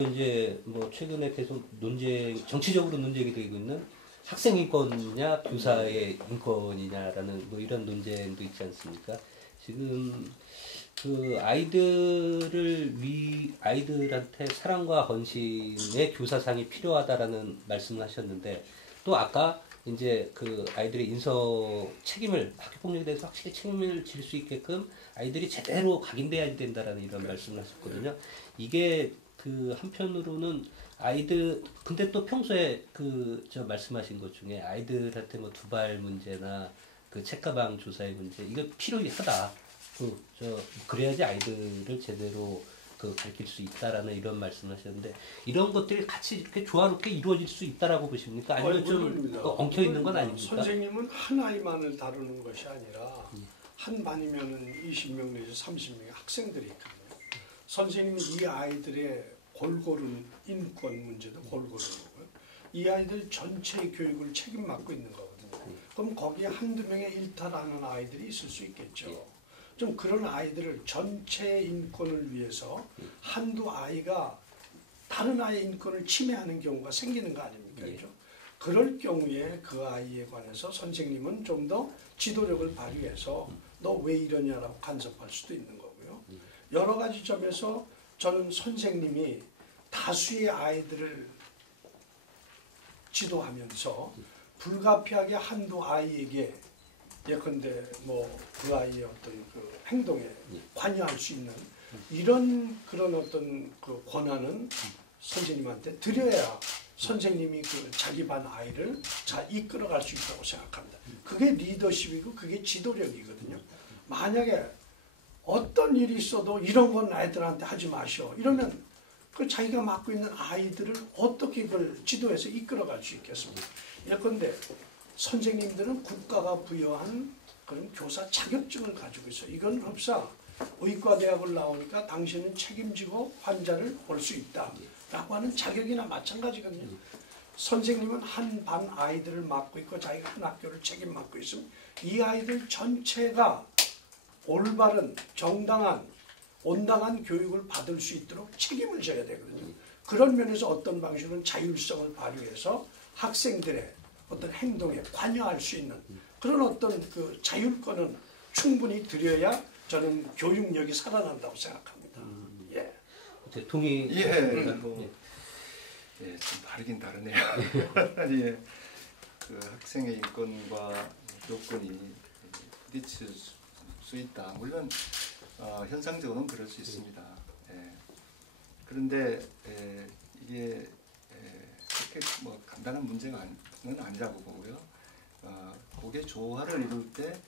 이제 뭐 최근에 계속 논쟁 정치적으로 논쟁이 되고 있는 학생 인권이냐 교사의 인권이냐라는 뭐 이런 논쟁도 있지 않습니까? 지금 그 아이들을 위 아이들한테 사랑과 헌신의 교사상이 필요하다라는 말씀을 하셨는데 또 아까 이제 그 아이들의 인성 책임을 학교 폭력에 대해서 확실히 책임을 질 수 있게끔 아이들이 제대로 각인돼야 된다라는 이런 말씀을 하셨거든요. 이게 그 한편으로는 아이들 근데 또 평소에 그 저 말씀하신 것 중에 아이들한테 뭐 두발 문제나 그 책가방 조사의 문제 이거 필요하다. 그 저 그래야지 아이들을 제대로 그 가르칠 수 있다라는 이런 말씀을 하셨는데 이런 것들이 같이 이렇게 조화롭게 이루어질 수 있다라고 보십니까? 아니면 아니, 좀. 엉켜 있는 건. 아닙니까? 선생님은 한 아이만을 다루는 것이 아니라 음. 한 반이면은 20명 내지 30명의 학생들이 있거든요. 선생님이 이 아이들의 골고루 인권 문제도 골고루 보고요. 이 아이들 전체의 교육을 책임 맡고 있는 거거든요. 음. 그럼 거기에 한두 명의 일탈하는 아이들이 있을 수 있겠죠. 예. 좀 그런 아이들을 전체 인권을 위해서 한두 아이가 다른 아이의 인권을 침해하는 경우가 생기는 거 아닙니까? 예. 그죠? 그럴 경우에 그 아이에 관해서 선생님은 좀 더 지도력을 발휘해서 너 왜 이러냐라고 간섭할 수도 있는 거고요. 여러 가지 점에서 저는 선생님이 다수의 아이들을 지도하면서 불가피하게 한두 아이에게 예컨대 뭐 그 아이의 어떤 그 행동에 관여할 수 있는 이런 그런 어떤 그 권한은 선생님한테 드려야 선생님이 그 자기 반 아이를 잘 이끌어갈 수 있다고 생각합니다. 그게 리더십이고 그게 지도력이거든요. 만약에 어떤 일이 있어도 이런 건 아이들한테 하지 마시오. 이러면 그 자기가 맡고 있는 아이들을 어떻게 그걸 지도해서 이끌어갈 수 있겠습니까? 예컨대 선생님들은 국가가 부여한 그런 교사 자격증을 가지고 있어. 이건 흡사 의과대학을 나오니까 당신은 책임지고 환자를 볼 수 있다 라고 하는 자격이나 마찬가지거든요. 선생님은 한 반 아이들을 맡고 있고 자기가 한 학교를 책임 맡고 있으면 이 아이들 전체가 올바른 정당한 온당한 교육을 받을 수 있도록 책임을 져야 되거든요. 그런 면에서 어떤 방식은 자율성을 발휘해서 학생들의 어떤 행동에 관여할 수 있는 그런 어떤 그 자율권은 충분히 드려야 저는 교육력이 살아난다고 생각합니다. 예. 이제 동의 예, 음, 뭐, 예. 예, 좀 다르긴 다르네요. 예, 그 학생의 인권과 교권이 부딪힐 수, 수 있다. 물론 어, 현상적으로는 그럴 수 있습니다. 예. 그런데 예, 이게 예, 그렇게 뭐 간단한 문제가 아니- 는 아니라고 보고요. 어, 그게 조화를 이룰 때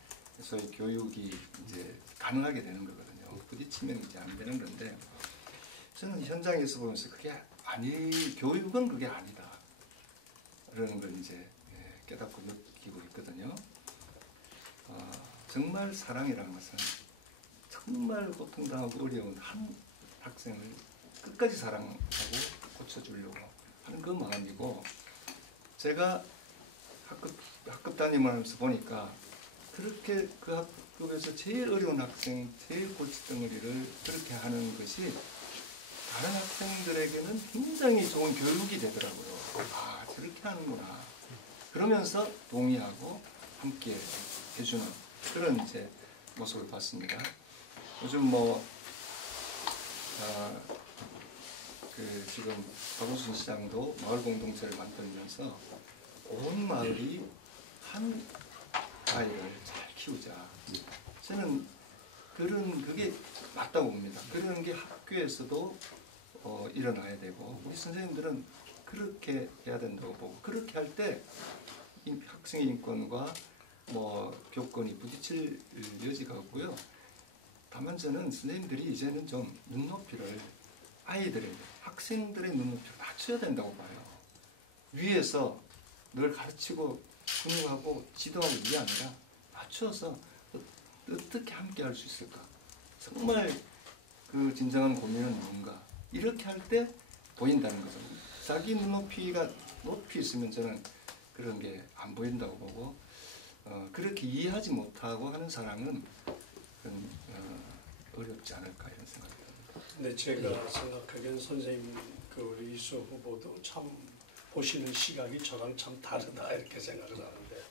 소위 교육이 이제 가능하게 되는 거거든요. 부딪히면 이제 안 되는 건데 저는 현장에서 보면서 그게 아니 교육은 그게 아니다. 그러는 걸 이제 예, 깨닫고 느끼고 있거든요. 어, 정말 사랑이라는 것은 정말 고통당하고 어려운 한 학생을 끝까지 사랑하고 고쳐주려고 하는 그 마음이고 제가 학급 학급 담임을 하면서 보니까 그렇게 그 학급에서 제일 어려운 학생, 제일 골칫덩어리를 그렇게 하는 것이 다른 학생들에게는 굉장히 좋은 교육이 되더라고요. 아, 저렇게 하는구나. 그러면서 동의하고 함께 해주는 그런 이제 모습을 봤습니다. 요즘 뭐, 아, 그 지금 박원순 시장도 마을 공동체를 만들면서 온 마을이 한 아이를 잘 키우자. 저는 그런 그게 맞다고 봅니다. 그런 게 학교에서도 어, 일어나야 되고 우리 선생님들은 그렇게 해야 된다고 보고 그렇게 할 때 학생의 인권과 뭐 교권이 부딪힐 여지가 없고요. 다만 저는 선생님들이 이제는 좀 눈높이를 아이들의 학생들의 눈높이를 낮춰야 된다고 봐요. 위에서 늘 가르치고 훈육하고 지도하고 이게 아니라 맞춰서 어- 어떻게 함께 할 수 있을까? 정말 그 진정한 고민은 뭔가 이렇게 할 때 보인다는 거죠. 자기 눈높이가 높이 있으면 저는 그런 게 안 보인다고 보고 어, 그렇게 이해하지 못하고 하는 사람은 어, 어렵지 않을까 이런 생각이 듭니다. 근데 제가 생각하기엔 선생님 그 우리 이수 후보도 참 보시는 시각이 저랑 참 다르다 이렇게 생각을 하는데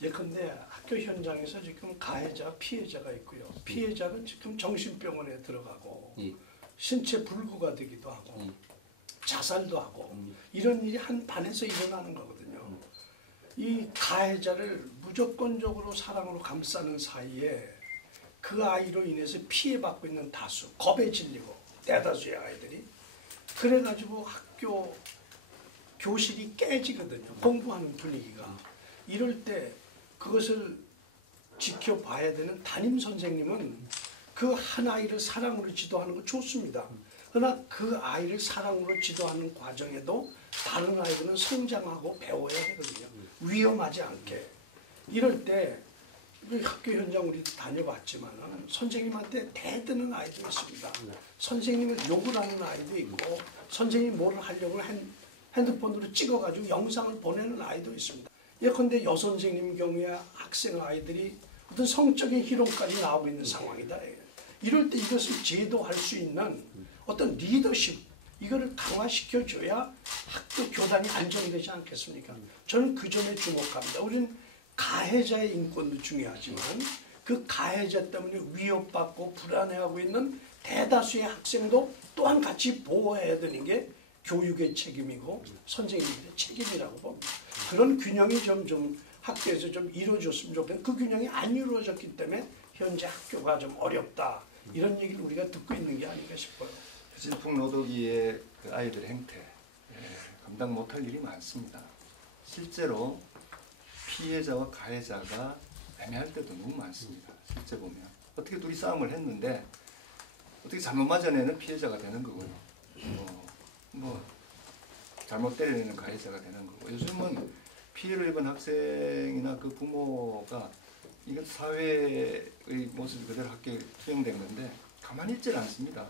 예컨대 학교 현장에서 지금 가해자 피해자가 있고요 피해자는 지금 정신병원에 들어가고 예. 신체 불구가 되기도 하고 음. 자살도 하고 음. 이런 일이 한 반에서 일어나는 거거든요. 이 가해자를 무조건적으로 사랑으로 감싸는 사이에 그 아이로 인해서 피해받고 있는 다수, 겁에 질리고 대다수의 아이들이 그래가지고 학교 교실이 깨지거든요. 공부하는 분위기가. 이럴 때 그것을 지켜봐야 되는 담임 선생님은 그 한 아이를 사랑으로 지도하는 거 좋습니다. 그러나 그 아이를 사랑으로 지도하는 과정에도 다른 아이들은 성장하고 배워야 되거든요. 위험하지 않게. 이럴 때그 학교 현장 우리 다녀봤지만 선생님한테 대드는 아이도 있습니다. 선생님을 욕을 하는 아이도 있고 선생님이 뭘 하려고 핸, 핸드폰으로 찍어가지고 영상을 보내는 아이도 있습니다. 예컨대 여선생님 경우에 학생 아이들이 어떤 성적인 희롱까지 나오고 있는 상황이다. 이럴 때 이것을 제도할 수 있는 어떤 리더십 이거를 강화시켜줘야 학교 교단이 안정되지 않겠습니까? 저는 그 점에 주목합니다. 우리는 가해자의 인권도 중요하지만 그 가해자 때문에 위협받고 불안해하고 있는 대다수의 학생도 또한 같이 보호해야 되는 게 교육의 책임이고 선생님들의 책임이라고 봅니다. 그런 균형이 좀, 좀 학교에서 좀 이루어졌으면 좋겠는데 그 균형이 안 이루어졌기 때문에 현재 학교가 좀 어렵다. 이런 얘기를 우리가 듣고 있는 게 아닌가 싶어요. 질풍노도기의 그 아이들 행태 예, 감당 못할 일이 많습니다. 실제로 피해자와 가해자가 애매할 때도 너무 많습니다. 실제 보면 어떻게 둘이 싸움을 했는데 어떻게 잘못 맞아내는 피해자가 되는 거고요. 뭐, 뭐 잘못 때리는 가해자가 되는 거고 요즘은 피해를 입은 학생이나 그 부모가 이건 사회의 모습이 그대로 학교에 투영된 건데 가만히 있질 않습니다.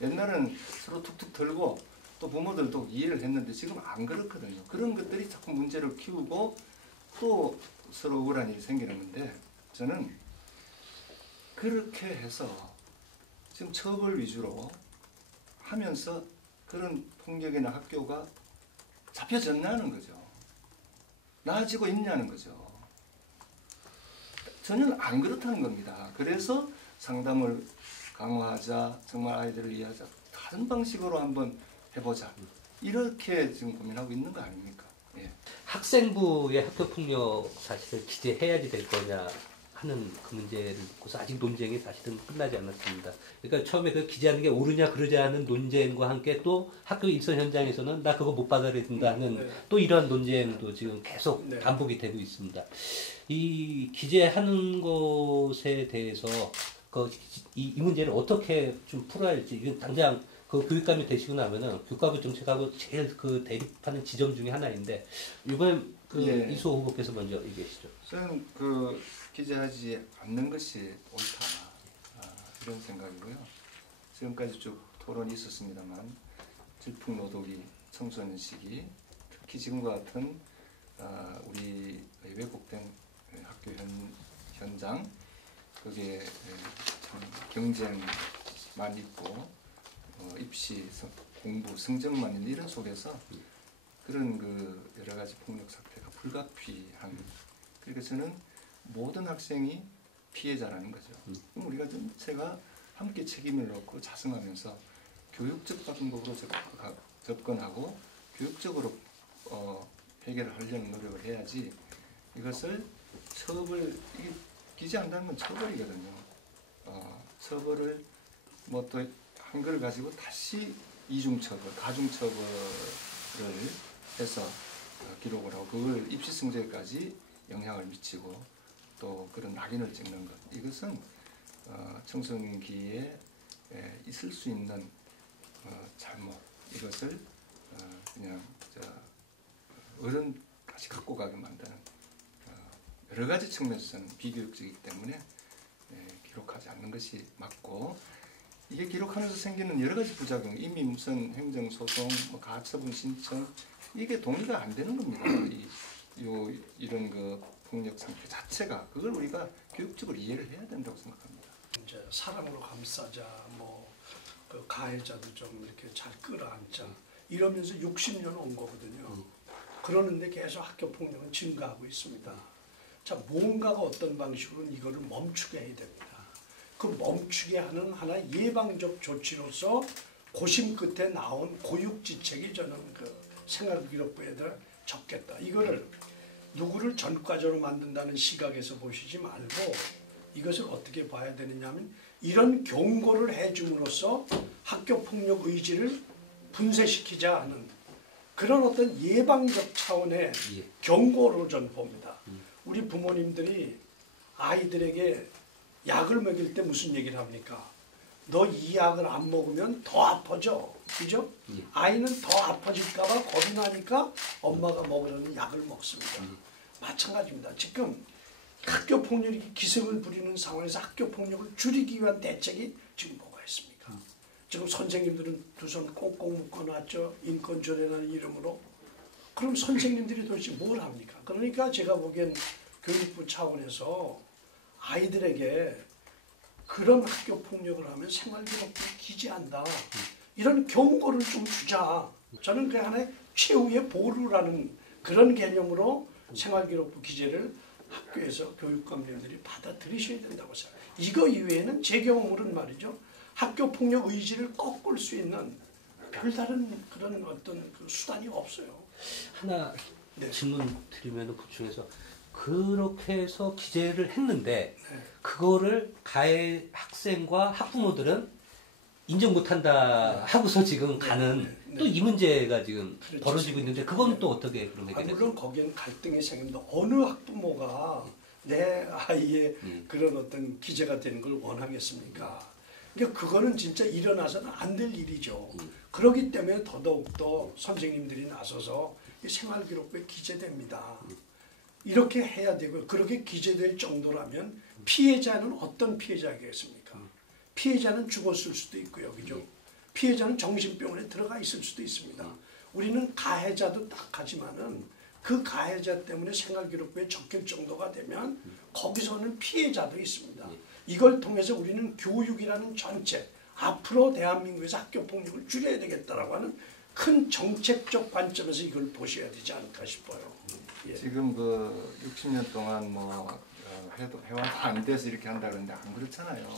옛날은 서로 툭툭 털고 또 부모들도 이해를 했는데 지금 안 그렇거든요. 그런 것들이 자꾸 문제를 키우고 또 서로 억울한 일이 생기는 건데 저는 그렇게 해서 지금 처벌 위주로 하면서 그런 폭력이나 학교가 잡혀졌냐는 거죠. 나아지고 있냐는 거죠. 전혀 안 그렇다는 겁니다. 그래서 상담을 강화하자, 정말 아이들을 이해하자, 다른 방식으로 한번 해보자. 이렇게 지금 고민하고 있는 거 아닙니까? 예. 학생부의 학교 폭력 사실을 기재해야지 될 거냐 하는 그 문제를 놓고서 아직 논쟁이 사실은 끝나지 않았습니다. 그러니까 처음에 그 기재하는 게 옳으냐 그러지 않은 논쟁과 함께 또 학교 입선 현장에서는 나 그거 못 받아들인다 하는 네. 또 이러한 논쟁도 지금 계속 네. 반복이 되고 있습니다. 이 기재하는 것에 대해서 그 이, 이 문제를 어떻게 좀 풀어야 할지 이건 당장 그 교육감이 되시고 나면은 교과부 정책하고 제일 그 대립하는 지점 중에 하나인데 이번 그 예. 이수호 후보께서 먼저 얘기하시죠. 저는 그 기재하지 않는 것이 옳다 아, 이런 생각이고요. 지금까지 쭉 토론이 있었습니다만 질풍노도기 청소년 시기 특히 지금과 같은 아, 우리 왜곡된 학교 현, 현장 에, 참 경쟁만 있고 어, 입시 성- 공부 성적만 있는 이런 속에서 그런 그 여러 가지 폭력 사태가 불가피한 그러니까 저는 모든 학생이 피해자라는 거죠. 음. 그럼 우리가 전체가 함께 책임을 놓고 자성하면서 교육적 방법으로 접- 접근하고 교육적으로 어, 해결을 하려는 노력을 해야지 이것을 처벌 이게 기재한다는 건 처벌이거든요. 어, 처벌을 뭐 또 한걸 가지고 다시 이중 처벌, 가중 처벌을 해서 어, 기록을 하고 그걸 입시 성적까지 영향을 미치고 또 그런 낙인을 찍는 것. 이것은 어, 청소년기에 에, 있을 수 있는 어, 잘못. 이것을 어, 그냥 저, 어른까지 갖고 가게 만드는 어, 여러 가지 측면에서는 비교육적이기 때문에 에, 기록하지 않는 것이 맞고 이게 기록하면서 생기는 여러 가지 부작용 이미 무슨 행정소송 뭐 가처분 신청 이게 동의가 안 되는 겁니다. 이, 요, 이런 그 폭력 상태 자체가 그걸 우리가 교육적으로 이해를 해야 된다고 생각합니다. 이제 사랑으로 감싸자 뭐 그 가해자도 좀 이렇게 잘 끌어안자 이러면서 60년 온 거거든요. 그러는데 계속 학교 폭력은 증가하고 있습니다. 자, 뭔가가 어떤 방식으로 이거를 멈추게 해야 됩니다. 그 멈추게 하는 하나의 예방적 조치로서 고심 끝에 나온 고육지책이 저는 그 생활 기록부에 적겠다. 이거를 누구를 전과자로 만든다는 시각에서 보시지 말고 이것을 어떻게 봐야 되느냐면 이런 경고를 해줌으로써 학교 폭력 의지를 분쇄시키자 하는 그런 어떤 예방적 차원의 예. 경고로 전 봅니다. 우리 부모님들이 아이들에게 약을 먹일 때 무슨 얘기를 합니까? 너 이 약을 안 먹으면 더 아파져. 그죠? 예. 아이는 더 아파질까봐 겁이 나니까 엄마가 먹으라는 약을 먹습니다. 마찬가지입니다. 지금 학교 폭력이 기승을 부리는 상황에서 학교 폭력을 줄이기 위한 대책이 지금 뭐가 있습니까? 지금 선생님들은 두 손 꽁꽁 묶어놨죠. 인권조례라는 이름으로. 그럼 선생님들이 도대체 뭘 합니까? 그러니까 제가 보기엔 교육부 차원에서 아이들에게 그런 학교 폭력을 하면 생활 기록부에 기재한다. 이런 경고를 좀 주자. 저는 그 하나의 최후의 보루라는 그런 개념으로 생활기록부 기재를 학교에서 교육감님들이 받아들이셔야 된다고 생각해요. 이거 이외에는 제 경험으로는 말이죠. 학교 폭력 의지를 꺾을 수 있는 별다른 그런 어떤 그 수단이 없어요. 하나 네. 질문 드리면 보충해서 그렇게 해서 기재를 했는데 네. 그거를 가해 학생과 학부모들은 인정 못한다 하고서 지금 가는 네, 네. 또이 문제가 지금 그렇죠. 벌어지고 있는데 그건 네. 또 어떻게 그럼 아, 해결되죠? 물론 거기에는 갈등이 생깁니다. 어느 학부모가 내 아이의 음. 그런 어떤 기재가 되는 걸 원하겠습니까? 그러니까 그거는 진짜 일어나서는 안 될 일이죠. 음. 그렇기 때문에 더더욱더 선생님들이 나서서 이 생활기록부에 기재됩니다. 이렇게 해야 되고 그렇게 기재될 정도라면 피해자는 어떤 피해자겠습니까? 피해자는 죽었을 수도 있고요, 그죠? 피해자는 정신병원에 들어가 있을 수도 있습니다. 우리는 가해자도 딱 하지만은 그 가해자 때문에 생활기록부에 적힐 정도가 되면 거기서는 피해자도 있습니다. 이걸 통해서 우리는 교육이라는 전체 앞으로 대한민국에서 학교 폭력을 줄여야 되겠다라고 하는 큰 정책적 관점에서 이걸 보셔야 되지 않을까 싶어요. 예. 지금 그 60년 동안 뭐 어, 해도 해와도 안 돼서 이렇게 한다 그러는데 안 그렇잖아요.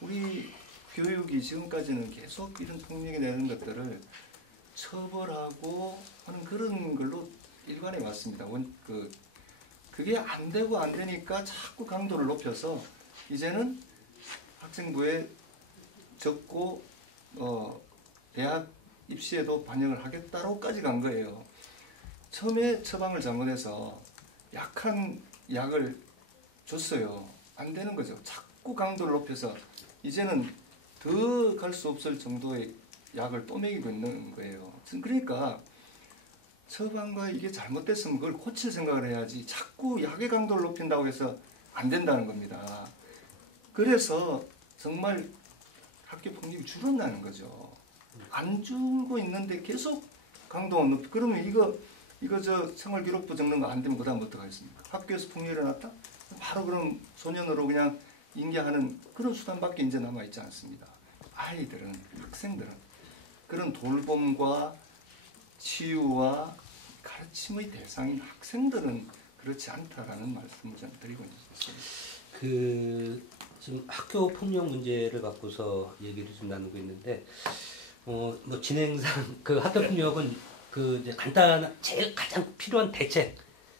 우리 교육이 지금까지는 계속 이런 폭력이 되는 것들을 처벌하고 하는 그런 걸로 일관해 왔습니다. 원, 그 그게 안 되고 안 되니까 자꾸 강도를 높여서 이제는 학생부에 적고 어, 대학 입시에도 반영을 하겠다로까지 간 거예요. 처음에 처방을 잘못해서 약한 약을 줬어요. 안 되는 거죠. 자꾸 강도를 높여서 이제는 더 갈 수 없을 정도의 약을 또 먹이고 있는 거예요. 그러니까 처방과 이게 잘못됐으면 그걸 고칠 생각을 해야지 자꾸 약의 강도를 높인다고 해서 안 된다는 겁니다. 그래서 정말 학교 폭력이 줄었다는 거죠. 안 줄고 있는데 계속 강도가 높이 그러면 이거 이거 저 생활 기록부 적는 거 안 되면 그다음 어떻게 하겠습니까? 학교에서 폭력이 일어났다? 바로 그럼 소년으로 그냥 인계하는 그런 수단밖에 이제 남아 있지 않습니다. 아이들은 학생들은 그런 돌봄과 치유와 가르침의 대상인 학생들은 그렇지 않다라는 말씀을 좀 드리고 있습니다. 그 지금 학교 폭력 문제를 갖고서 얘기를 좀 나누고 있는데 어뭐 진행상 그 학교 폭력은 그 이제 간단한 제일 가장 필요한 대책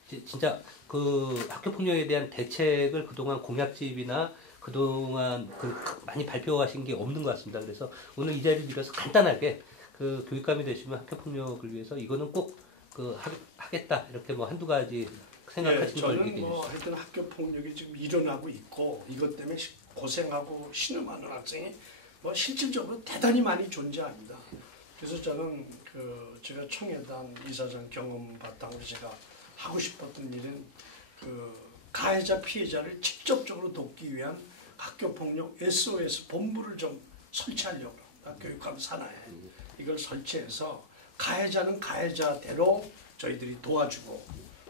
지- 진짜 그 학교 폭력에 대한 대책을 그동안 공약집이나 그동안 그 많이 발표하신 게 없는 것 같습니다. 그래서 오늘 이 자리를 빌어서 간단하게 그 교육감이 되시면 학교 폭력을 위해서 이거는 꼭 그 하겠다 이렇게 뭐 한두 가지 생각하시는 걸 네, 저는 얘기해 뭐. 하여튼 학교 폭력이 지금 일어나고 있고 이것 때문에 시- 고생하고 신음하는 학생이 뭐 실질적으로 대단히 많이 존재합니다. 그래서 저는 그 제가 청해단 이사장 경험 바탕으로 제가 하고 싶었던 일은 그 가해자 피해자를 직접적으로 돕기 위한 학교 폭력 SOS 본부를 좀 설치하려고. 교육감 산하에 이걸 설치해서 가해자는 가해자대로 저희들이 도와주고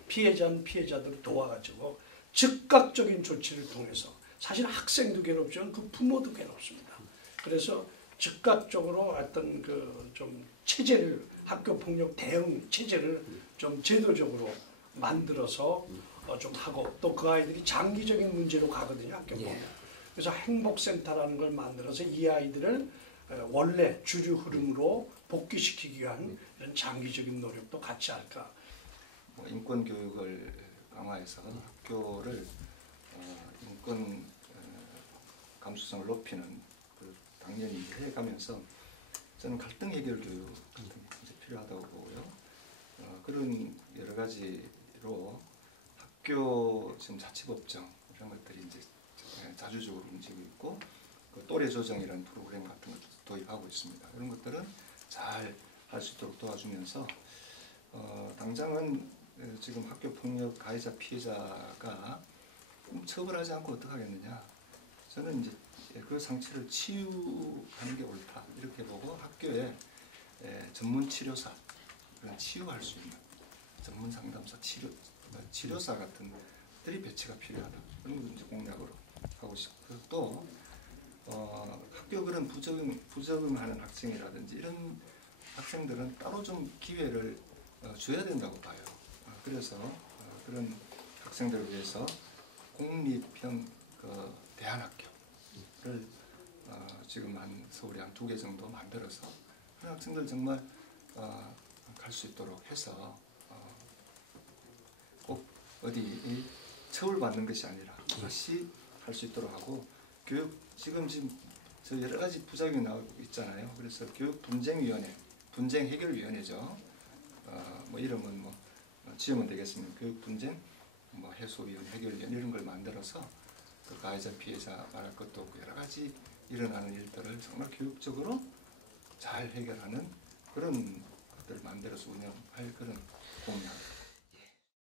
피해자는 피해자대로 도와가지고 즉각적인 조치를 통해서 사실 학생도 괴롭지만 그 부모도 괴롭습니다. 그래서 즉각적으로 어떤 그 좀 체제를 학교 폭력 대응 체제를 좀 제도적으로 만들어서 어, 좀 하고 또 그 아이들이 장기적인 문제로 가거든요 학교 폭력. 예. 그래서 행복센터라는 걸 만들어서 이 아이들을 어, 원래 주류 흐름으로 복귀시키기 위한 이런 장기적인 노력도 같이 할까. 뭐 인권 교육을 강화해서 학교를 어, 인권 어, 감수성을 높이는 그 당연히 해가면서 저는 갈등 해결 교육 같은 게 이제 필요하다고 보고요. 어, 그런 여러 가지로 학교 지금 자치법정 이런 것들이 이제 자주적으로 움직이고 있고 그 또래 조정이라는 프로그램 같은 것도 도입하고 있습니다. 이런 것들은 잘 할 수 있도록 도와주면서 어, 당장은 어, 지금 학교 폭력 가해자 피해자가 처벌하지 않고 어떡하겠느냐 저는 이제 그 상처를 치유하는 게 옳다. 이렇게 보고 학교에 에, 전문 치료사 그런 치유할 수 있는 전문 상담사 치료 어, 치료사 같은 들이 배치가 필요하다. 그런 걸 이제 공약으로 하고 싶고 또 어, 학교 그런 부적응 부적응하는 학생이라든지 이런 학생들은 따로 좀 기회를 어, 줘야 된다고 봐요. 어, 그래서 어, 그런 학생들을 위해서 공립형 그 대안학교 를 어, 지금 한 서울에 한 두 개 정도 만들어서 그런 학생들 정말 어, 갈 수 있도록 해서 어, 꼭 어디 처벌받는 것이 아니라 다시 할 수 있도록 하고 교육 지금 지금 저 여러 가지 부작용이 나오고 있잖아요. 그래서 교육 분쟁위원회, 분쟁 해결위원회죠. 어, 뭐 이름은 뭐 어, 지으면 되겠습니다. 교육 분쟁 뭐 해소위원, 해결위원 이런 걸 만들어서 그 가해자 피해자 말할 것도 없고 여러 가지 일어나는 일들을 정말 교육적으로 잘 해결하는 그런 것들을 만들어서 운영할 그런